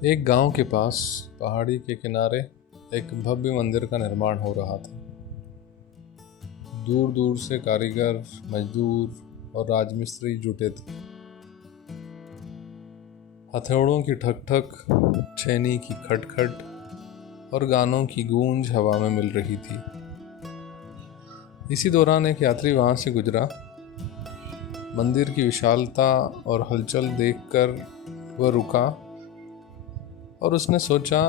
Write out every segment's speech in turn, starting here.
एक गांव के पास पहाड़ी के किनारे एक भव्य मंदिर का निर्माण हो रहा था। दूर दूर से कारीगर, मजदूर और राजमिस्त्री जुटे थे। हथौड़ों की ठक ठक, छेनी की खटखट और गानों की गूंज हवा में मिल रही थी। इसी दौरान एक यात्री वहां से गुजरा। मंदिर की विशालता और हलचल देखकर वह रुका और उसने सोचा,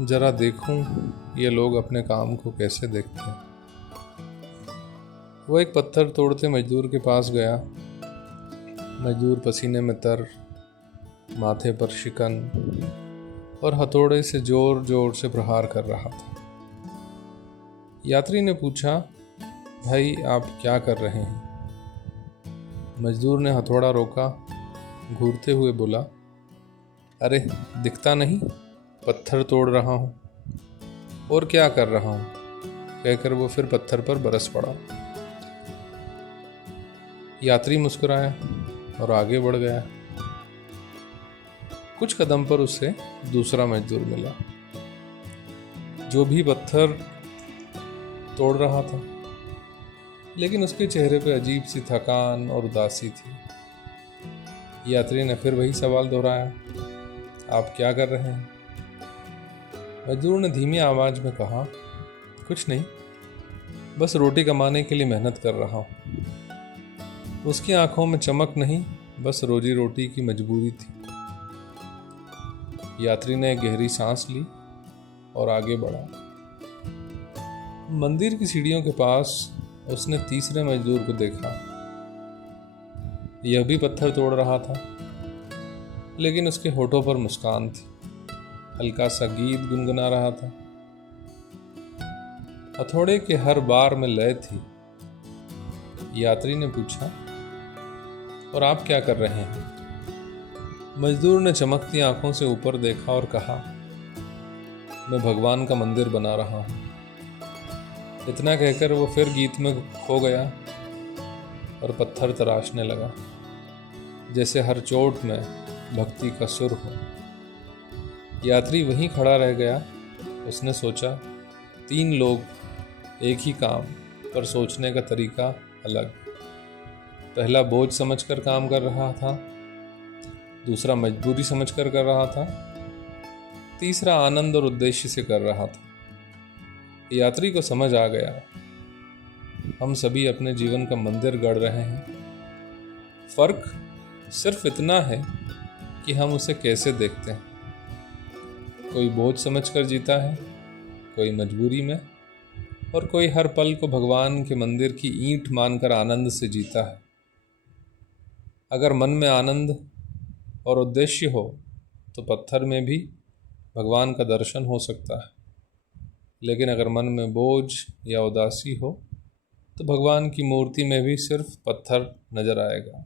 जरा देखूं ये लोग अपने काम को कैसे देखते हैं। वह एक पत्थर तोड़ते मजदूर के पास गया। मजदूर पसीने में तर, माथे पर शिकन और हथौड़े से जोर जोर से प्रहार कर रहा था। यात्री ने पूछा, भाई आप क्या कर रहे हैं? मजदूर ने हथौड़ा रोका, घूरते हुए बोला, अरे दिखता नहीं, पत्थर तोड़ रहा हूँ। और क्या कर रहा हूँ? कहकर वो फिर पत्थर पर बरस पड़ा। यात्री मुस्कुराया और आगे बढ़ गया। कुछ कदम पर उसे दूसरा मजदूर मिला, जो भी पत्थर तोड़ रहा था, लेकिन उसके चेहरे पे अजीब सी थकान और उदासी थी। यात्री ने फिर वही सवाल दोहराया, आप क्या कर रहे हैं? मजदूर ने धीमी आवाज में कहा, कुछ नहीं, बस रोटी कमाने के लिए मेहनत कर रहा हूँ। उसकी आंखों में चमक नहीं, बस रोजी रोटी की मजबूरी थी। यात्री ने एक गहरी सांस ली और आगे बढ़ा। मंदिर की सीढ़ियों के पास उसने तीसरे मजदूर को देखा। यह भी पत्थर तोड़ रहा था, लेकिन उसके होठों पर मुस्कान थी। हल्का सा गीत गुनगुना रहा था। हथौड़े के हर बार में लय थी। यात्री ने पूछा, और आप क्या कर रहे हैं? मजदूर ने चमकती आंखों से ऊपर देखा और कहा, मैं भगवान का मंदिर बना रहा हूं। इतना कहकर वो फिर गीत में खो गया और पत्थर तराशने लगा, जैसे हर चोट में भक्ति का सुर हो। यात्री वहीं खड़ा रह गया। उसने सोचा, तीन लोग एक ही काम, पर सोचने का तरीका अलग। पहला बोझ समझकर काम कर रहा था, दूसरा मजबूरी समझकर कर रहा था, तीसरा आनंद और उद्देश्य से कर रहा था। यात्री को समझ आ गया, हम सभी अपने जीवन का मंदिर गढ़ रहे हैं। फर्क सिर्फ इतना है कि हम उसे कैसे देखते हैं। कोई बोझ समझकर जीता है, कोई मजबूरी में, और कोई हर पल को भगवान के मंदिर की ईंट मानकर आनंद से जीता है। अगर मन में आनंद और उद्देश्य हो तो पत्थर में भी भगवान का दर्शन हो सकता है, लेकिन अगर मन में बोझ या उदासी हो तो भगवान की मूर्ति में भी सिर्फ पत्थर नजर आएगा।